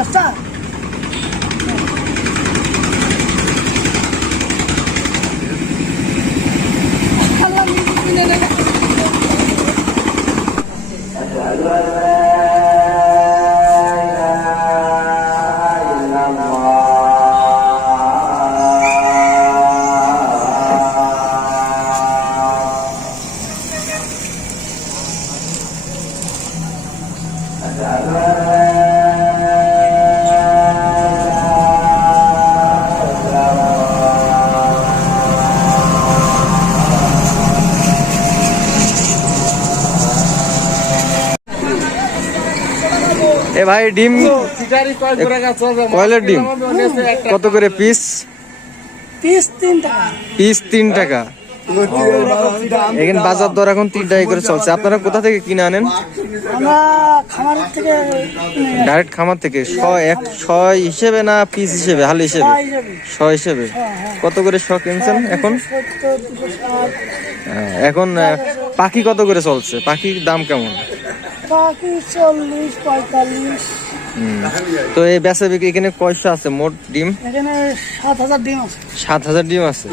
দশটা এ ভাই ডিম? কয়লার ডিম? কত করে পিস পিস তিন টাকা। পিস তিন টাকা। এখানে বাজার দর এখন তিন টাকা করে চলছে। আপনারা কোথা থেকে কিনে আনেন। ডাইরেক্ট খামার থেকে শ এক শ হিসেবে না পিস হিসেবে? হাল হিসেবে? ছয় শ হিসেবে। কত করে শ কিনছেন এখন? হ্যাঁ, এখন পাখি কত করে চলছে? পাখির দাম কেমন? বাকি চল্লিশ পঁয়তাল্লিশ। তো এই বেচা বিক্রি এখানে কয়শো আছে মোট ডিম? এখানে সাত হাজার ডিম আছে। সাত হাজার ডিম আছে?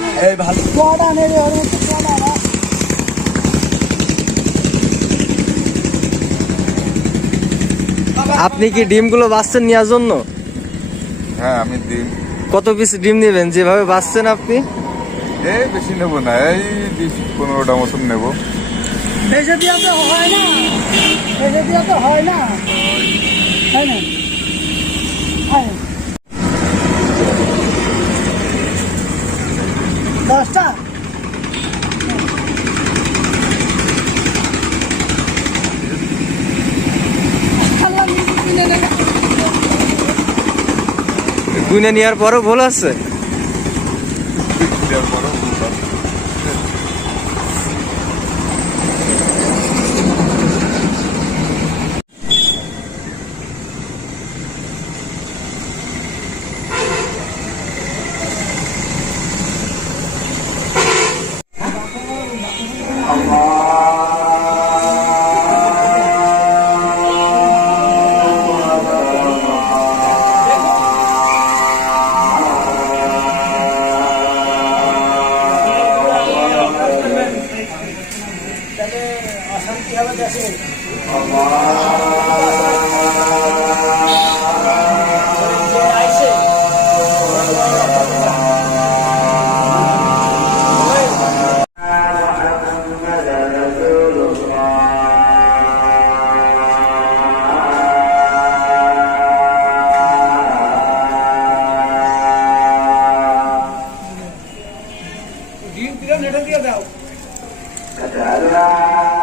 আপনি কি ডিমগুলো বাঁচছেন নেওয়ার জন্য? হ্যাঁ আমি দিন কত পিস ডিম নেবেন? যেভাবে বাঁচছেন আপনি? এই বেশি নেব না এই বিশ পনেরোটা মতন নেব। বেঁচে দিয়ে তো হয় না। বেঁচে দিয়ে তো হয় না। হয় না? হয় দশটা? কিনে গুনে নেওয়ার পরও ভুল আছে তাহলে অশান্তি হবে দেশে দিন দিলাম এটা দিয়ে দাও। Catarra.